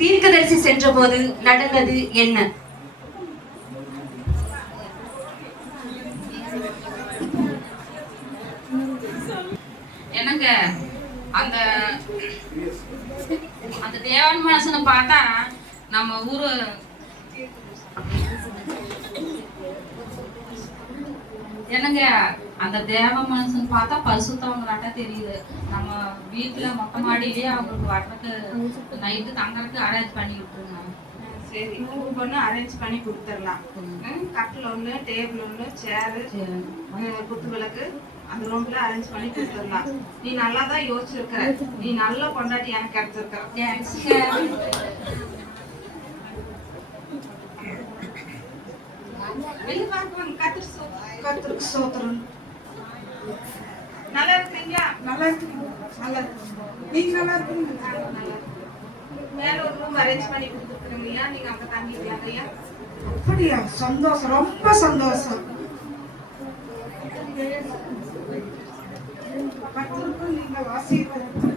தீர்க்கதரிசி சென்றபோது நடந்தது என்ன? எனக்கு அந்த அந்த தேவன் மனசனை பார்த்தா நம்ம ஊரு என்னங்க அந்த தேவ மனுஷன் பார்த்தா பரிசுத்தவங்களாட்ட தெரியுது. நம்ம வீட்டுல மொட்டை மாடியிலேயே அவங்களுக்கு வர்றதுக்கு நைட்டு தங்கறதுக்கு அரேஞ்ச் பண்ணி விட்டுருங்க. சரி, ஒன்று அரேஞ்ச் பண்ணி கொடுத்துடலாம். கட்டில் ஒன்று, டேபிள் ஒன்று, சேரு, குத்து விளக்கு அந்த ரூம்ல அரேஞ்ச் பண்ணி கொடுத்துடலாம். நீ நல்லா தான் யோசிச்சிருக்கிற. நீ நல்ல கொண்டாட்டி எனக்கு கிடைச்சிருக்கிற. கத்திற்கு சோத்திரம். நல்லா இருக்கீங்களா? நல்லா இருக்கீங்க. நல்லா இருக்கு. நீங்க நல்லா இருக்கீங்க? நல்லா இருக்கு. மேல ஒரு ரூம் அரேஞ்ச் பண்ணி கொடுத்துருக்கீங்க. நீங்க அங்க தங்கிக்கலாம் ஐயா. அப்படியா? சந்தோஷம், ரொம்ப சந்தோஷம். நீங்க ஆசீர்வாதம்.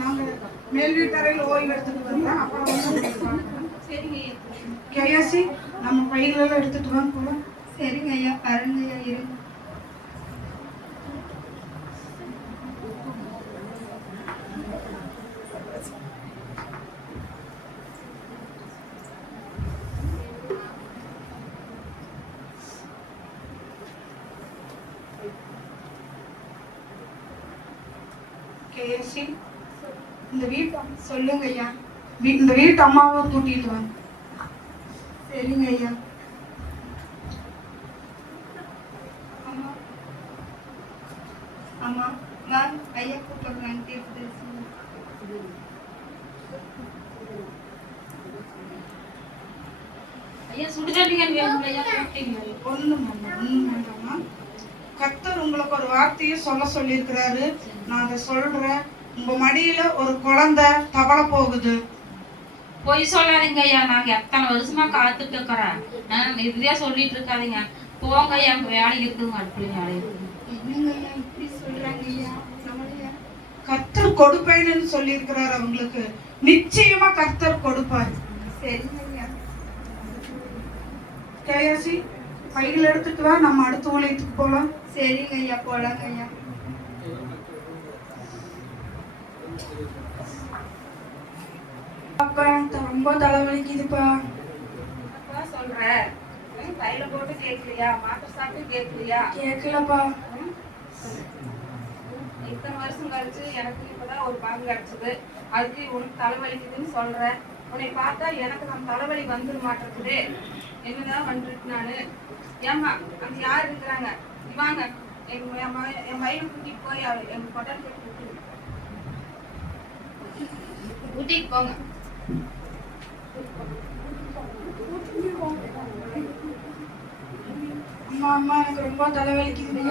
நாங்க மேல் வீட்டறையில் ஓய்வு எடுத்துட்டு வந்தோம். அப்புறம் சரிங்க கேயாசி, நம்ம பைகளெல்லாம் எடுத்துட்டு வாங்க போலாம். சரிங்க ஐயா, பாருங்க ஐயா. இருங்க. கேயாசி, இந்த வீட்டு சொல்லுங்க ஐயா. இந்த வீட்டு அம்மாவை கூட்டிட்டு வாங்க. சரிங்க ஐயா. அம்மா அம்மா வாங்க ஐயா, கூப்பிடுறாங்க. தீர்க்கதரிசி ஐயா சுடுதண்ணிகள் வேணும் ஐயா. ஒண்ணுமா கர்த்தர் உங்களுக்கு ஒரு வார்த்தையை சொல்ல இருக்கிறாரு. நான் அதை சொல்றேன். உங்க மடியில ஒரு குழந்தை தவள போகுது. பொய் சொல்லாதீங்க ஐயா. நாங்க எத்தனை வருஷமா காத்துட்டு இருக்கிறேன். இதுவே சொல்லிட்டு இருக்காதீங்க. போங்க ஐயா, அங்க வேலை இருக்குதுங்க. அடுப்புல வேலை இருக்குதுங்க. கர்த்தர் கொடுப்பேன்னு சொல்லி இருக்கிறாரு. அவங்களுக்கு நிச்சயமா கர்த்தர் கொடுப்பார். சரிங்க ஐயா. கேயாசி, பைகள் எடுத்துட்டு வா, நம்ம அடுத்த ஊழியத்துக்கு போலாம். சரிங்க ஐயா, போலாங்க ஐயா. அப்பா, எனக்கு ரொம்ப தலைவலிக்குதுப்பா. சொல்றேன், கையில போட்டு கேட்கலையா? மாத்திரை சாப்பிட்டு கேட்கலையா? கேட்கலப்பா. இத்தனை வருஷம் கழிச்சு எனக்கு இப்பதான் ஒரு பங்கு கிடைச்சது. அதுக்கு உனக்கு தலைவலிக்குதுன்னு சொல்றேன். உன்னை பார்த்தா எனக்கு நம்ம தலைவலி வந்துட மாட்டேங்குது. என்னதான் பண்றது நானு? ஏமா அங்க யார் இருக்கிறாங்க? வாங்க, என் மயிலும் கூட்டிட்டு போய் எங்க கொட்டால் கூட்டிட்டு போங்க. அம்மா அம்மா, எனக்கு ரொம்ப தலைவலிக்குது.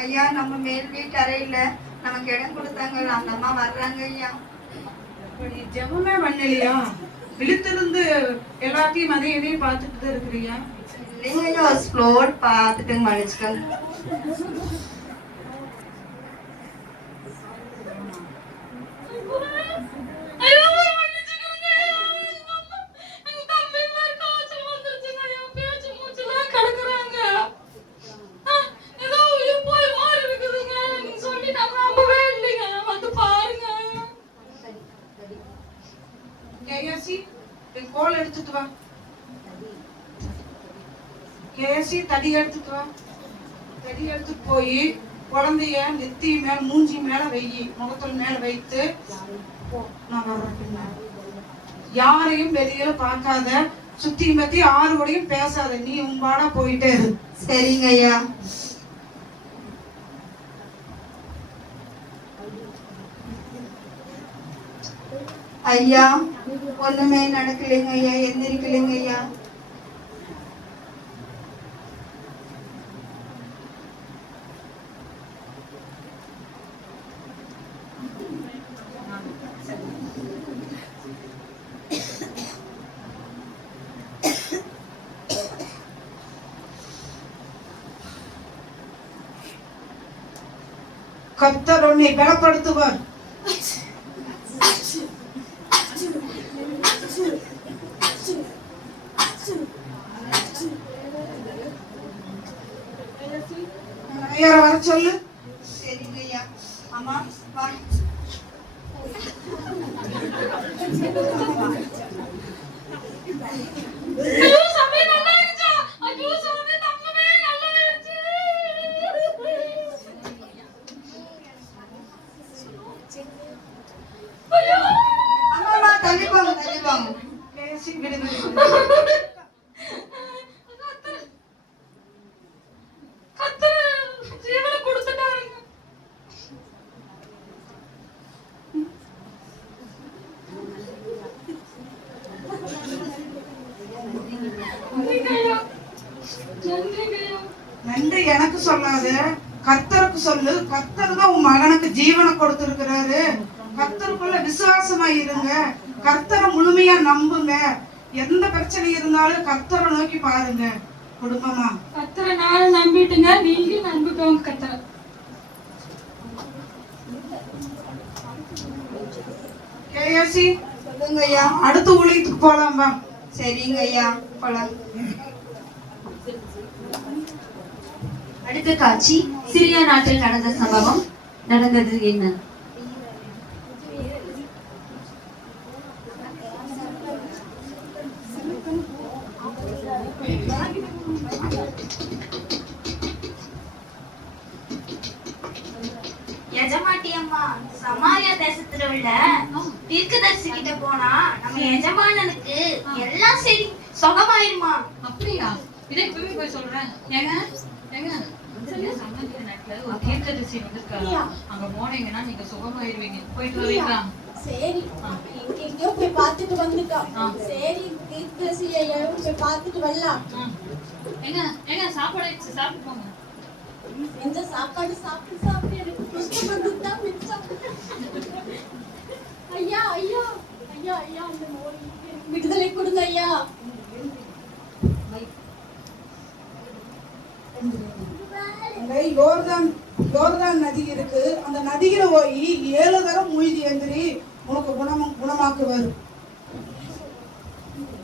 ஐயா, நம்ம மேல் வீட்டு அறையில நமக்கு இடம் கொடுத்தாங்க. அந்த அம்மா வர்றாங்க ஐயா. ஜெபமே பண்ணலையா? விழுத்திருந்து எல்லாத்தையும் அதையும் பார்த்துட்டு தான் இருக்கிறியா? இல்லைங்க, ஒரு ஸ்ப்ளோட் பார்த்துட்டு மன்னிச்சுக்கோங்க. கோல் எடுத்துட்டு வா. கேசி, தடி எடுத்துட்டு வா. தடி எடுத்துட்டு போய் குழந்தைய நெத்தி மேல மூஞ்சி மேல வெயி, முகத்துல மேல வைத்து நான் வர்றேன். யாரையும் வெளியில பார்க்காத, சுத்தி பத்தி ஆறு கூடயும் பேசாத, நீ உன்பாடா போயிட்டே இரு. சரிங்க ஐயா. ஐயா ஒண்ணுமே நடக்கலைங்க ஐயா, எந்திரிக்கலைங்க ஐயா. கர்த்தர் உன்னை பலப்படுத்துவார். ஐயா வர சொல்லு. சரிங்க ஐயா. அம்மா வா. அம்மா தள்ளி போங்க, தள்ளி போங்க. பேசி விடுங்க. நன்றி எனக்கு சொல்லாத, கர்த்தருக்கு சொல்லு. கர்த்தர் தான் உன் மகனுக்கு ஜீவனை கொடுத்திருக்கிறாரு. கர்த்தருக்குள்ள விசுவாசமா இருங்க, கர்த்தரை முழுமையா நம்புங்க. எந்த பிரச்சனை இருந்தாலும் கர்த்தரை நோக்கி பாருங்க. குடும்பமா கர்த்தரை நானும் நம்பிட்டுங்க, நீங்க நம்பிக்கோங்க கர்த்தரை. கேஎஸ்சி சொல்லுங்க ஐயா. அடுத்த ஊழியத்துக்கு போலாம் வா. சரிங்க ஐயா, போலாம். அடுத்த காட்சி சிரியா நாட்டில் நடந்த சம்பவம். நடந்தது என்ன? எஜமாட்டி அம்மா, சமாரியா தேசத்துல உள்ள தீர்க்கதரிசி கிட்ட போனா நம்ம எஜமானனுக்கு எல்லாம் சரி சுகமாயிருமா. அப்படியா? இதை இப்பவே போய் சொல்றேன். ஏங்க ஏங்க சமாளிக்கிற நாட்டுல ஒரு தீர்க்கதரிசி வந்திருக்காரு. அங்க போனீங்கன்னா நீங்க சுகமாயிருவீங்க. போயிட்டு வரீங்களா? சரி, எங்கெங்கயோ போய் பார்த்துட்டு வந்துட்டோம். சரி, தீர்க்கதரிசியையும் போய் பார்த்துட்டு வரலாம். ஏங்க ஏங்க சாப்பாடு சாப்பிட்டு போங்க. இந்த சாப்பாடு சாப்பிட்டு சாப்பிட்டு எனக்கு புஷ்டம் வந்துதான் மிச்சம். ஐயா ஐயா ஐயா ஐயா, அந்த நோய்க்கு விடுதலை கொடுங்க ஐயா. யோர்தான் நதி இருக்கு. அந்த நதியில போய் 7 தரம் மூழ்கி எந்திரி, உனக்கு குணமாக்குவாரு.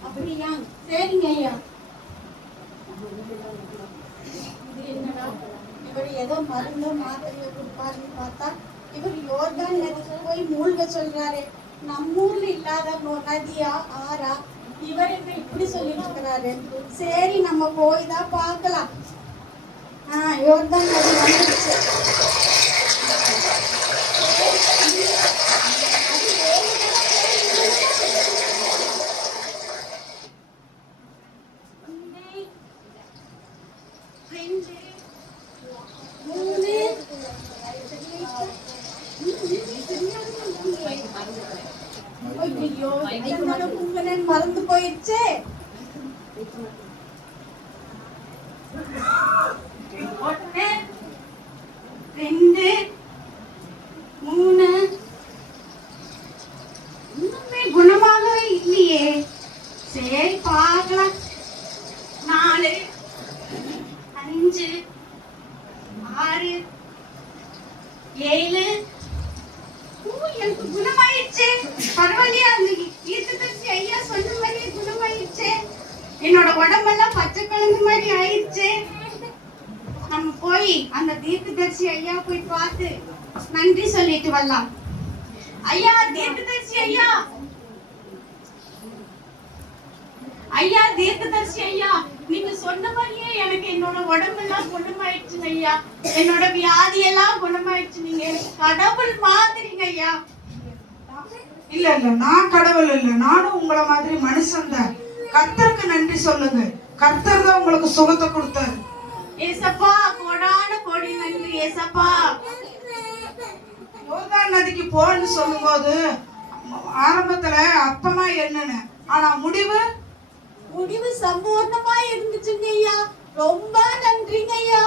அப்படியா? சரிங்க ஐயா. இது என்னடா, இவர் ஏதோ மருந்தோ மாத்திரையோ கொடுப்பாருன்னு பார்த்தா இவர் யோர்தான் நதிக்கு போய் மூழ்க சொல்றாரு. நம்ம ஊர்ல இல்லாத நதியா ஆறா, இவர் என்ன இப்படி சொல்லிட்டு இருக்கிறாரு? சரி, நம்ம போய் தான் பார்க்கலாம். யோர்தான் நதி வந்துருச்சு. மறந்து போயிடுச்சு. 1 2 3 இன்னுமே குணமாகவே இல்லையே. சரி பார்க்கலாம். 4 5 6 7 எனக்கு குணமாயிடுச்சு. பரவாயில்லையா? அந்த தீர்க்கதரிசி ஐயா சொன்ன மாதிரியே குணமாயிடுச்சு. என்னோட உடம்பெல்லாம் பச்சை குழந்தை மாதிரி ஆயிடுச்சு. நம்ம போய் அந்த தீர்க்கதரிசி ஐயா போய் பார்த்து நன்றி சொல்லிட்டு வரலாம். ஐயா தீர்க்கதரிசி ஐயா, ஐயா தீர்க்கதரிசி ஐயா, நீங்க சொன்ன மாதிரியே எனக்கு என்னோட உடம்பெல்லாம் குணமாயிடுச்சுங்க ஐயா. என்னோட வியாதி எல்லாம் குணமாயிடுச்சு. நீங்க கடவுள் மாதிரிங்க ஐயா. இல்ல இல்ல, நான் கடவுள் இல்ல, நானும் உங்களை மாதிரி மனுஷன்தான். கர்த்தருக்கு நன்றி சொல்லுங்க. கர்த்தர் தான் உங்களுக்கு சுகத்தை கொடுத்தாரு. ஏசப்பா கோடான கோடி நன்றி ஏசப்பா. யோர்தான் நதிக்கு போன்னு சொல்லும்போது ஆரம்பத்துல அப்பமா என்னன்னு, ஆனா முடிவு சம்பூர்ணமா இருந்துச்சுங்க ஐயா. ரொம்ப நன்றிங்க ஐயா.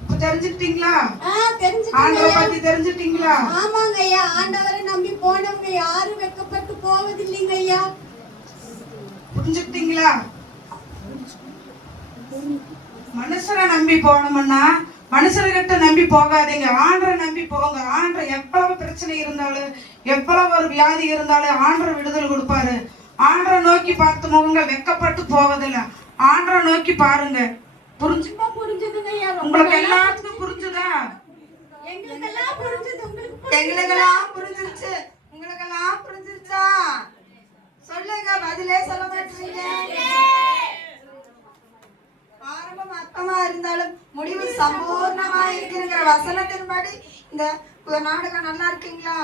இப்ப தெரிஞ்சுக்கிட்டீங்களா? தெரிஞ்சுக்கிட்டேன். ஆண்டவரை பத்தி தெரிஞ்சுக்கிட்டீங்களா? ஆமாங்க ஐயா. ஆண்டவரை நம்பி போனவங்க யாரும் வெட்கப்பட்டு போவதில்லைங்க ஐயா. புரிஞ்சுக்கிட்டீங்களா? மனுஷரை நம்பி போனோம்னா மனுஷர்கிட்ட நம்பி போகாதீங்க, ஆண்டரை நம்பி போங்க. ஆண்டரை எவ்வளவு பிரச்சனை இருந்தாலும் எவ்வளவு ஒரு வியாதி இருந்தாலும் ஆண்டரை விடுதலை கொடுப்பாரு. ஆண்டரை நோக்கி பார்த்துமவங்க வெக்கப்பட்டு போவதில்லை. ஆண்டரை நோக்கி பாருங்க. புரிஞ்சுதுங்க ஐயா. உங்களுக்கு எல்லாத்துக்கும் புரிஞ்சுதா? எங்களுக்கெல்லாம் புரிஞ்சுது. எங்களுக்கெல்லாம் புரிஞ்சிருச்சு. உங்களுக்கெல்லாம் புரிஞ்சிருச்சா? சொல்லுங்க, பதிலே சொல்ல மாட்டீங்க. ஆரம்பம் அர்த்தமா இருந்தாலும் முடிவு சம்பூர்ணமா இருக்கிற வசனத்தின்படி இந்த நாடகம் நல்லா இருக்கீங்களா?